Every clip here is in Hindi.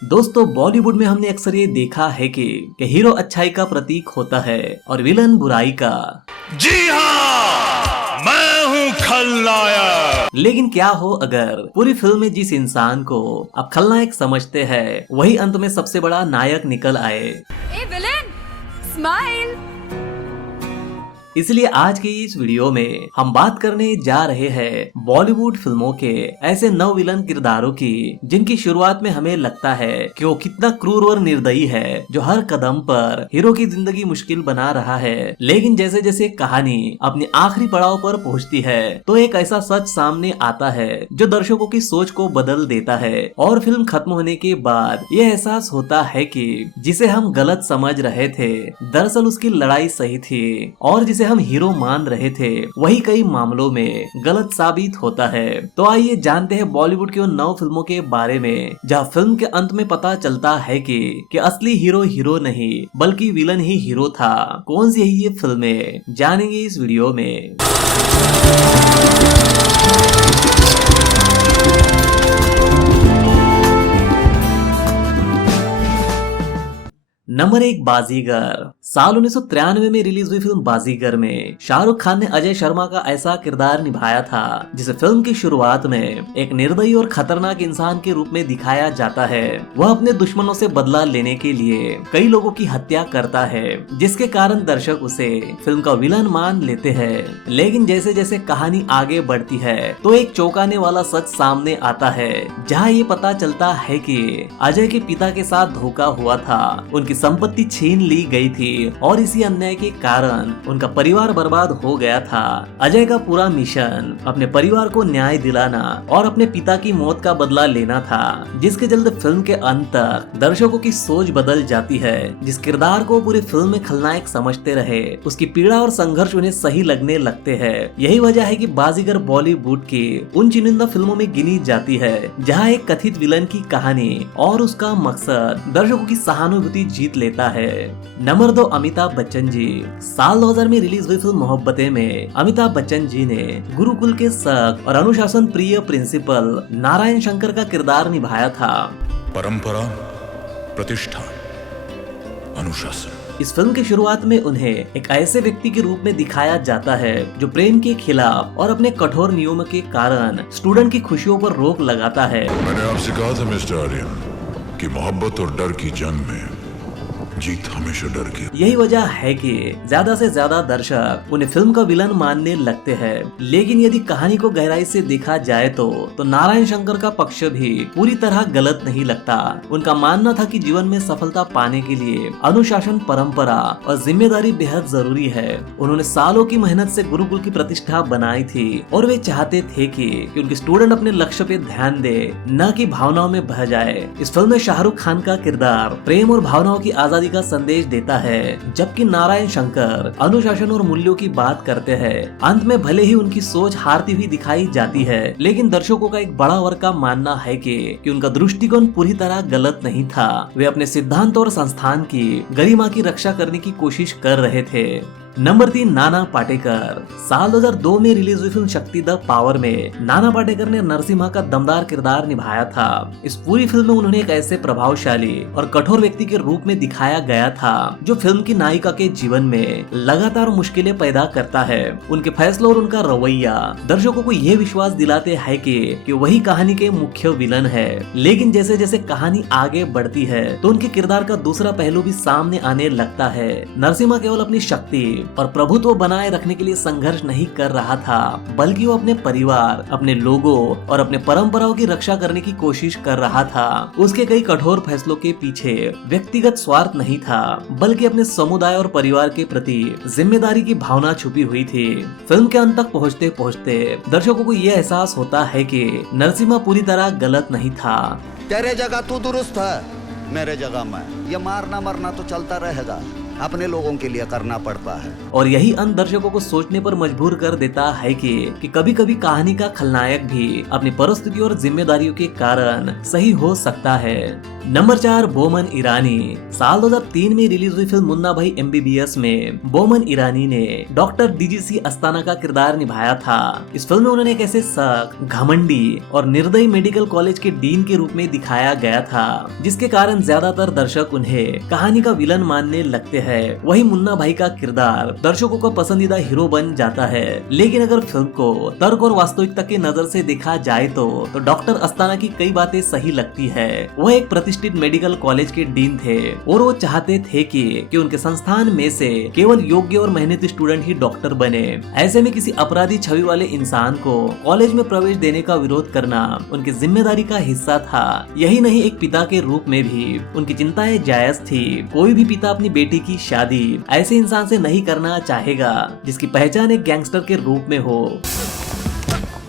दोस्तों बॉलीवुड में हमने अक्सर ये देखा है कि हीरो अच्छाई का प्रतीक होता है और विलन बुराई का। जी हाँ, मैं हूँ खलनायक। लेकिन क्या हो अगर पूरी फिल्म में जिस इंसान को आप खलनायक समझते हैं वही अंत में सबसे बड़ा नायक निकल आए। A villain, smile. इसलिए आज की इस वीडियो में हम बात करने जा रहे हैं बॉलीवुड फिल्मों के ऐसे 9 विलन किरदारों की जिनकी शुरुआत में हमें लगता है कि वो कितना क्रूर और निर्दयी है, जो हर कदम पर हीरो की जिंदगी मुश्किल बना रहा है। लेकिन जैसे जैसे कहानी अपने आखिरी पड़ाव पर पहुंचती है तो एक ऐसा सच सामने आता है जो दर्शकों की सोच को बदल देता है और फिल्म खत्म होने के बाद ये एहसास होता है कि जिसे हम गलत समझ रहे थे दरअसल उसकी लड़ाई सही थी और जिसे हम हीरो मान रहे थे वही कई मामलों में गलत साबित होता है। तो आइए जानते हैं बॉलीवुड की उन 9 फिल्मों के बारे में जहां फिल्म के अंत में पता चलता है कि असली हीरो हीरो नहीं बल्कि विलन ही हीरो था। कौन सी है ये फिल्में जानेंगे इस वीडियो में। नंबर 1 बाजीगर। साल 1993 में रिलीज हुई फिल्म बाजीगर में शाहरुख खान ने अजय शर्मा का ऐसा किरदार निभाया था जिसे फिल्म की शुरुआत में एक निर्दयी और खतरनाक इंसान के रूप में दिखाया जाता है। वह अपने दुश्मनों से बदला लेने के लिए कई लोगों की हत्या करता है जिसके कारण दर्शक उसे फिल्म का विलन मान लेते हैं। लेकिन जैसे जैसे कहानी आगे बढ़ती है तो एक चौंकाने वाला सच सामने आता है जहाँ ये पता चलता है कि अजय के पिता के साथ धोखा हुआ था, उनकी संपत्ति छीन ली गई थी और इसी अन्याय के कारण उनका परिवार बर्बाद हो गया था। अजय का पूरा मिशन अपने परिवार को न्याय दिलाना और अपने पिता की मौत का बदला लेना था, जिसके जल्द फिल्म के अंत तक दर्शकों की सोच बदल जाती है। जिस किरदार को पूरी फिल्म में खलनायक समझते रहे उसकी पीड़ा और संघर्ष उन्हें सही लगने लगते हैं। यही वजह है कि बाजीगर बॉलीवुड की उन चुनिंदा फिल्मों में गिनी जाती है जहाँ एक कथित विलन की कहानी और उसका मकसद दर्शकों की सहानुभूति जीत लेता है। नंबर 2 अमिताभ बच्चन जी। साल 2000 में रिलीज हुई फिल्म मोहब्बतें में अमिताभ बच्चन जी ने गुरुकुल के सख्त और अनुशासन प्रिय प्रिंसिपल नारायण शंकर का किरदार निभाया था। परंपरा, प्रतिष्ठा, अनुशासन। इस फिल्म की शुरुआत में उन्हें एक ऐसे व्यक्ति के रूप में दिखाया जाता है जो प्रेम के खिलाफ और अपने कठोर नियमों के कारण स्टूडेंट की खुशियों पर रोक लगाता है। मैंने आपसे कहा था मिस्टर आर्यन कि मोहब्बत और डर की जंग में जीत हमेशा डर की। यही वजह है कि ज्यादा से ज्यादा दर्शक उन्हें फिल्म का विलन मानने लगते हैं। लेकिन यदि कहानी को गहराई से देखा जाए तो नारायण शंकर का पक्ष भी पूरी तरह गलत नहीं लगता। उनका मानना था कि जीवन में सफलता पाने के लिए अनुशासन, परंपरा और जिम्मेदारी बेहद जरूरी है। उन्होंने सालों की मेहनत से गुरुकुल की प्रतिष्ठा बनाई थी और वे चाहते थे कि उनके स्टूडेंट अपने लक्ष्य पे ध्यान दे, न कि भावनाओं में बह जाए। इस फिल्म में शाहरुख खान का किरदार प्रेम और भावनाओं की आजादी का संदेश देता है, जबकि नारायण शंकर अनुशासन और मूल्यों की बात करते हैं। अंत में भले ही उनकी सोच हारती हुई दिखाई जाती है, लेकिन दर्शकों का एक बड़ा वर्ग का मानना है कि उनका दृष्टिकोण पूरी तरह गलत नहीं था। वे अपने सिद्धांत और संस्थान की गरिमा की रक्षा करने की कोशिश कर रहे थे। नंबर 3 नाना पाटेकर। साल 2002 में रिलीज हुई फिल्म शक्ति द पावर में नाना पाटेकर ने नरसिम्हा का दमदार किरदार निभाया था। इस पूरी फिल्म में उन्होंने एक ऐसे प्रभावशाली और कठोर व्यक्ति के रूप में दिखाया गया था जो फिल्म की नायिका के जीवन में लगातार मुश्किलें पैदा करता है। उनके फैसलों और उनका रवैया दर्शकों को यह विश्वास दिलाते हैं कि वही कहानी के मुख्य विलन है। लेकिन जैसे जैसे कहानी आगे बढ़ती है तो उनके किरदार का दूसरा पहलू भी सामने आने लगता है। नरसिम्हा केवल अपनी शक्ति और प्रभुत्व बनाए रखने के लिए संघर्ष नहीं कर रहा था, बल्कि वो अपने परिवार, अपने लोगों और अपने परंपराओं की रक्षा करने की कोशिश कर रहा था। उसके कई कठोर फैसलों के पीछे व्यक्तिगत स्वार्थ नहीं था, बल्कि अपने समुदाय और परिवार के प्रति जिम्मेदारी की भावना छुपी हुई थी। फिल्म के अंत तक पहुँचते पहुँचते दर्शकों को यह एहसास होता है कि नरसिम्हा पूरी तरह गलत नहीं था। तेरे जगह तू दुरुस्त है, मेरे जगह मैं। ये मारना मरना तो चलता रहेगा, अपने लोगों के लिए करना पड़ता है। और यही अंत दर्शकों को सोचने पर मजबूर कर देता है कि कभी कभी कहानी का खलनायक भी अपनी परिस्थिति और जिम्मेदारियों के कारण सही हो सकता है। नंबर 4 बोमन ईरानी। साल 2003 में रिलीज हुई फिल्म मुन्ना भाई MBBS में बोमन ईरानी ने डॉक्टर DGC अस्थाना का किरदार निभाया था। इस फिल्म में उन्होंने एक ऐसे सख्त, घमंडी और निर्दयी मेडिकल कॉलेज के डीन के रूप में दिखाया गया था, जिसके कारण ज्यादातर दर्शक उन्हें कहानी का विलन मानने लगते हैं। वही मुन्ना भाई का किरदार दर्शकों का पसंदीदा हीरो बन जाता है। लेकिन अगर फिल्म को तर्क और वास्तविकता की नजर से देखा जाए तो डॉक्टर अस्थाना की कई बातें सही लगती है। वह एक प्रतिष्ठित मेडिकल कॉलेज के डीन थे और वो चाहते थे कि उनके संस्थान में से केवल योग्य और मेहनती स्टूडेंट ही डॉक्टर बने। ऐसे में किसी अपराधी छवि वाले इंसान को कॉलेज में प्रवेश देने का विरोध करना उनकी जिम्मेदारी का हिस्सा था। यही नहीं, एक पिता के रूप में भी उनकी चिंताएं जायज थी। कोई भी पिता अपनी बेटी की शादी ऐसे इंसान से नहीं करना चाहेगा जिसकी पहचान एक गैंगस्टर के रूप में हो।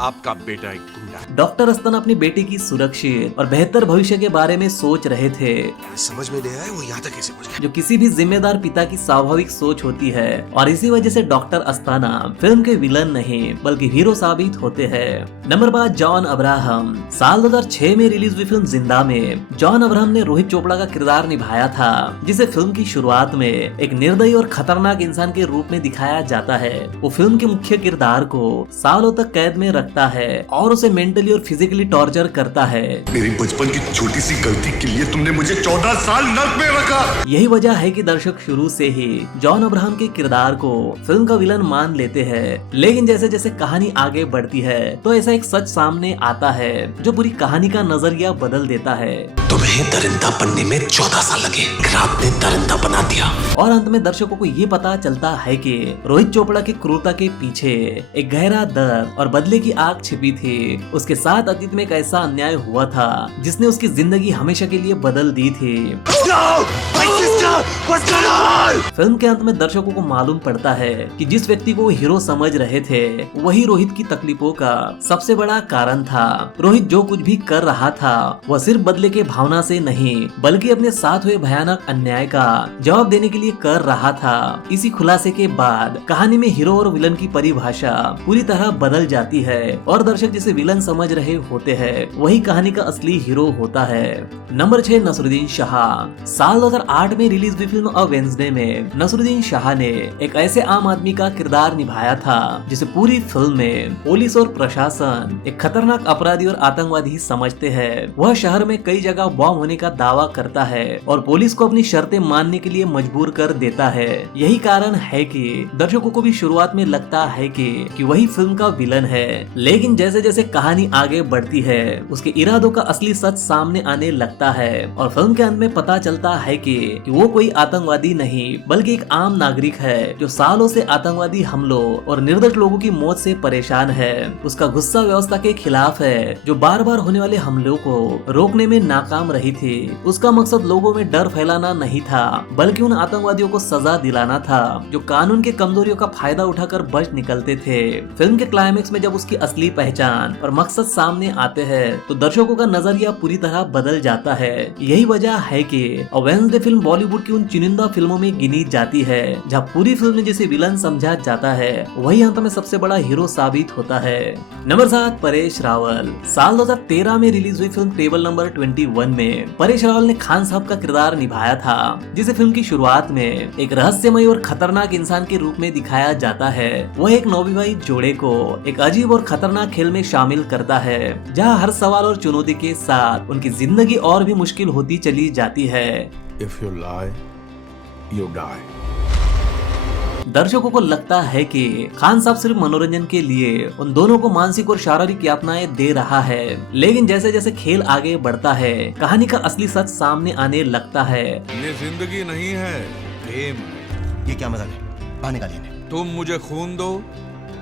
आपका बेटा एक गुंडा है। डॉक्टर अस्थाना अपनी बेटी की सुरक्षित और बेहतर भविष्य के बारे में सोच रहे थे, समझ में नहीं आया वो यहाँ तक कैसे पहुंच गया। जो किसी भी जिम्मेदार पिता की स्वाभाविक सोच होती है। और इसी वजह से डॉक्टर अस्थाना फिल्म के विलन नहीं बल्कि हीरो साबित होते हैं। Number 5 John Abraham. साल 2006 में रिलीज हुई फिल्म जिंदा में जॉन अब्राहम ने रोहित चोपड़ा का किरदार निभाया था, जिसे फिल्म की शुरुआत में एक निर्दयी और खतरनाक इंसान के रूप में दिखाया जाता है। वो फिल्म के मुख्य किरदार को सालों तक कैद में रखता है और उसे मेंटली और फिजिकली टॉर्चर करता है। मेरी बचपन की छोटी सी गलती के लिए तुमने मुझे 14 साल नर्क में रखा। यही वजह है कि दर्शक शुरू से ही जॉन अब्राहम के किरदार को फिल्म का विलन मान लेते हैं। लेकिन जैसे जैसे कहानी आगे बढ़ती है तो ऐसा एक सच सामने आता है जो पूरी कहानी का नजरिया बदल देता है। तुम्हें दरिंदा बनने में 14 साल लगे, आपने दरिंदा बना दिया। और अंत में दर्शकों को ये पता चलता है कि रोहित चोपड़ा की क्रूरता के पीछे एक गहरा दर्द और बदले की आग छिपी थी। उसके साथ अतीत में एक ऐसा अन्याय हुआ था जिसने उसकी जिंदगी हमेशा के लिए बदल दी थी। फिल्म के अंत में दर्शकों को मालूम पड़ता है कि जिस व्यक्ति को वो हीरो समझ रहे थे वही रोहित की तकलीफों का सबसे बड़ा कारण था। रोहित जो कुछ भी कर रहा था वह सिर्फ बदले के भावना से नहीं बल्कि अपने साथ हुए भयानक अन्याय का जवाब देने के लिए कर रहा था। इसी खुलासे के बाद कहानी में हीरो और विलन की परिभाषा पूरी तरह बदल जाती है और दर्शक जिसे विलन समझ रहे होते हैं वही कहानी का असली हीरो होता है। नंबर 6 नसरुद्दीन शाह। साल 2008 में रिलीज हुई फिल्म अ वेंसडे में नसरुद्दीन शाह ने एक ऐसे आम आदमी का किरदार निभाया था जिसे पूरी फिल्म में पुलिस और प्रशासन एक खतरनाक अपराधी और आतंकवादी समझते हैं। वह शहर में कई जगह बॉम्ब होने का दावा करता है और पुलिस को अपनी शर्तें मानने के लिए मजबूर कर देता है। यही कारण है कि दर्शकों को भी शुरुआत में लगता है कि वही फिल्म का विलन है। लेकिन जैसे जैसे कहानी आगे बढ़ती है उसके इरादों का असली सच सामने आने लगता है और फिल्म के अंत में पता चलता है कि वो कोई आतंकवादी नहीं बल्कि एक आम नागरिक है जो सालों से आतंकवादी हमलों और निर्दोष लोगों की मौत से परेशान है। उसका गुस्सा व्यवस्था के खिलाफ है जो बार बार होने वाले हमलों को रोकने में नाकाम रही थी। उसका मकसद लोगों में डर फैलाना नहीं था बल्कि उन आतंकवादियों को सजा दिलाना था जो कानून के कमजोरियों का फायदा उठाकर बच निकलते थे। फिल्म के क्लाइमेक्स में जब उसकी असली पहचान और मकसद सामने आते हैं तो दर्शकों का नजरिया पूरी तरह बदल जाता है। यही वजह है कि वेडनेसडे फिल्म बॉलीवुड की उन चुनिंदा फिल्मों में गिनी जाती है जहाँ पूरी फिल्म में जिसे विलन समझा जाता है वही अंत में सबसे बड़ा हीरो साबित होता है। नंबर 7 परेश रावल। साल 2013 में रिलीज हुई फिल्म टेबल नंबर 21 में परेश रावल ने खान साहब का किरदार निभाया था जिसे फिल्म की शुरुआत में एक रहस्यमय और खतरनाक इंसान के रूप में दिखाया जाता है। वह एक नवविवाहित जोड़े को एक अजीब और खतरनाक खेल में शामिल करता है जहां हर सवाल और चुनौती के साथ उनकी जिंदगी और भी मुश्किल होती चली जाती है। If you lie, you die. दर्शकों को लगता है कि खान साहब सिर्फ मनोरंजन के लिए उन दोनों को मानसिक और शारीरिक यातनाएं दे रहा है। लेकिन जैसे जैसे खेल आगे बढ़ता है कहानी का असली सच सामने आने लगता है। ये जिंदगी नहीं है, प्रेम है। ये क्या मजाक है? पाने का लिए तुम मुझे खून दो,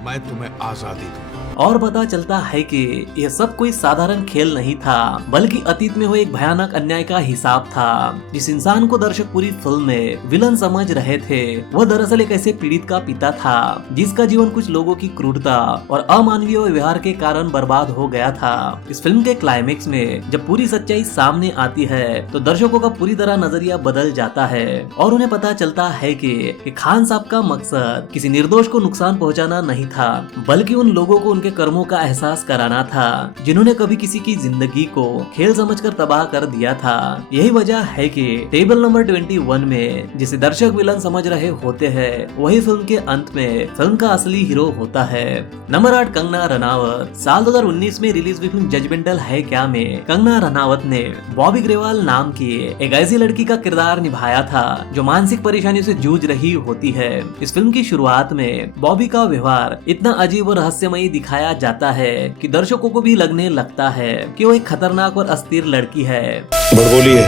मैं तुम्हें आजादी दूं। और पता चलता है कि यह सब कोई साधारण खेल नहीं था बल्कि अतीत में हुए एक भयानक अन्याय का हिसाब था। जिस इंसान को दर्शक पूरी फिल्म में विलन समझ रहे थे वह दरअसल एक ऐसे पीड़ित का पिता था जिसका जीवन कुछ लोगों की क्रूरता और अमानवीय व्यवहार के कारण बर्बाद हो गया था। इस फिल्म के क्लाइमेक्स में जब पूरी सच्चाई सामने आती है तो दर्शकों का पूरी तरह नजरिया बदल जाता है और उन्हें पता चलता है कि खान साहब का मकसद किसी निर्दोष को नुकसान पहुँचाना नहीं था बल्कि उन लोगों को उनके के कर्मों का एहसास कराना था, जिन्होंने कभी किसी की जिंदगी को खेल समझकर तबाह कर दिया था। यही वजह है कि टेबल नंबर 21 में जिसे दर्शक विलन समझ रहे होते हैं, वही फिल्म के अंत में फिल्म का असली हीरो होता है। नंबर 8 कंगना रनावत। साल 2019 में रिलीज हुई फिल्म जजमेंटल है क्या में कंगना रनावत ने बॉबी ग्रेवाल नाम की एक ऐसी लड़की का किरदार निभाया था जो मानसिक परेशानियों से जूझ रही होती है। इस फिल्म की शुरुआत में बॉबी का व्यवहार इतना अजीब और रहस्यमयी दिखाया जाता है कि दर्शकों को भी लगने लगता है कि वो एक खतरनाक और अस्थिर लड़की है। बड़बोली है,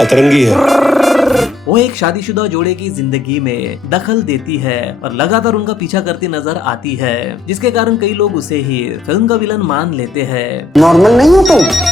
अतरंगी है। वो एक शादीशुदा जोड़े की जिंदगी में दखल देती है और लगातार उनका पीछा करती नजर आती है, जिसके कारण कई लोग उसे ही फिल्म का विलन मान लेते हैं। नॉर्मल नहीं हो तुम।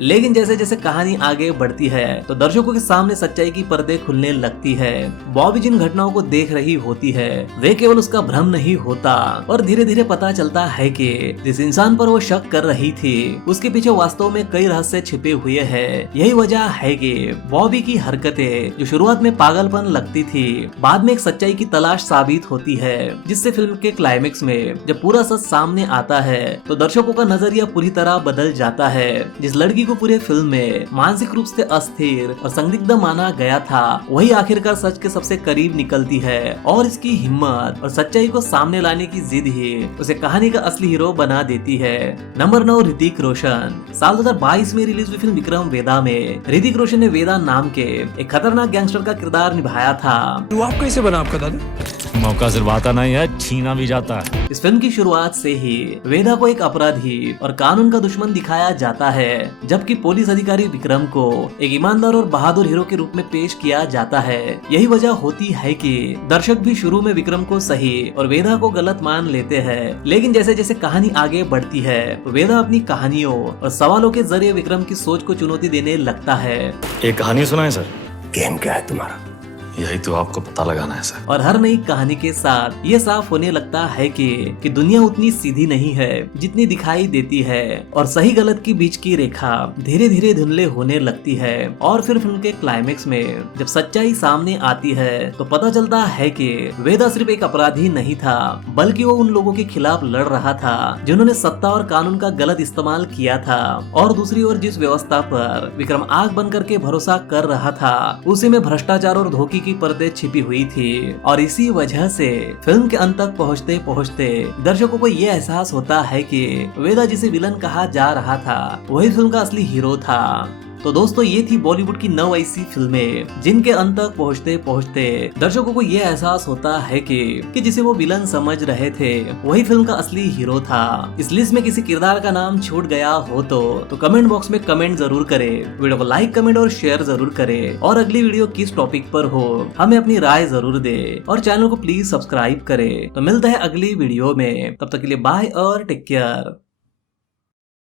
लेकिन जैसे जैसे कहानी आगे बढ़ती है तो दर्शकों के सामने सच्चाई की पर्दे खुलने लगती है। बॉबी जिन घटनाओं को देख रही होती है वे केवल उसका भ्रम नहीं होता, और धीरे धीरे पता चलता है कि जिस इंसान पर वो शक कर रही थी उसके पीछे वास्तव में कई रहस्य छिपे हुए हैं। यही वजह है कि बॉबी की हरकतें जो शुरुआत में पागलपन लगती थी, बाद में एक सच्चाई की तलाश साबित होती है, जिससे फिल्म के क्लाइमेक्स में जब पूरा सच सामने आता है तो दर्शकों का नजरिया पूरी तरह बदल जाता है। जिस लड़की को पूरे फिल्म में मानसिक रूप से अस्थिर और संदिग्ध माना गया था, वही आखिरकार सच के सबसे करीब निकलती है, और इसकी हिम्मत और सच्चाई को सामने लाने की जिद ही उसे कहानी का असली हीरो बना देती है। नंबर 9 ऋतिक रोशन। साल 2022 में रिलीज हुई फिल्म विक्रम वेदा में ऋतिक रोशन ने वेदा नाम के एक खतरनाक गैंगस्टर का किरदार निभाया था। तू आप कैसे बना आपका दादा? मौका सिर्फ आता नहीं है, छीना भी जाता है। इस फिल्म की शुरुआत से ही वेदा को एक अपराधी और कानून का दुश्मन दिखाया जाता है, जबकि पुलिस अधिकारी विक्रम को एक ईमानदार और बहादुर हीरो के रूप में पेश किया जाता है। यही वजह होती है कि दर्शक भी शुरू में विक्रम को सही और वेदा को गलत मान लेते हैं, लेकिन जैसे जैसे कहानी आगे बढ़ती है वेदा अपनी कहानियों और सवालों के जरिए विक्रम की सोच को चुनौती देने लगता है। एक कहानी सुनाए सर। गेम क्या है तुम्हारा? यही तो आपको पता लगाना है सर। और हर नई कहानी के साथ ये साफ होने लगता है कि दुनिया उतनी सीधी नहीं है जितनी दिखाई देती है, और सही गलत के बीच की रेखा धीरे धीरे धुंधले होने लगती है। और फिर फिल्म के क्लाइमेक्स में जब सच्चाई सामने आती है तो पता चलता है कि वेदा सिर्फ एक अपराधी नहीं था, बल्कि वो उन लोगों के खिलाफ लड़ रहा था जिन्होंने सत्ता और कानून का गलत इस्तेमाल किया था। और दूसरी ओर जिस व्यवस्था पर विक्रम आग बन करके भरोसा कर रहा था, उसी में भ्रष्टाचार और धोखे की पर्दे छिपी हुई थी। और इसी वजह से फिल्म के अंत तक पहुंचते पहुंचते दर्शकों को ये एहसास होता है कि वेदा जिसे विलन कहा जा रहा था वही फिल्म का असली हीरो था। तो दोस्तों, ये थी बॉलीवुड की 9 ऐसी फिल्में जिनके अंत तक पहुंचते पहुंचते दर्शकों को ये एहसास होता है कि जिसे वो विलन समझ रहे थे वही फिल्म का असली हीरो था। इस लिस्ट में किसी किरदार का नाम छूट गया हो तो कमेंट बॉक्स में कमेंट जरूर करें, वीडियो को लाइक कमेंट और शेयर जरूर करें, और अगली वीडियो किस टॉपिक पर हो हमें अपनी राय जरूर दे, और चैनल को प्लीज सब्सक्राइब करें। तो मिलते हैं अगली वीडियो में, तब तक के लिए बाय और टेक केयर।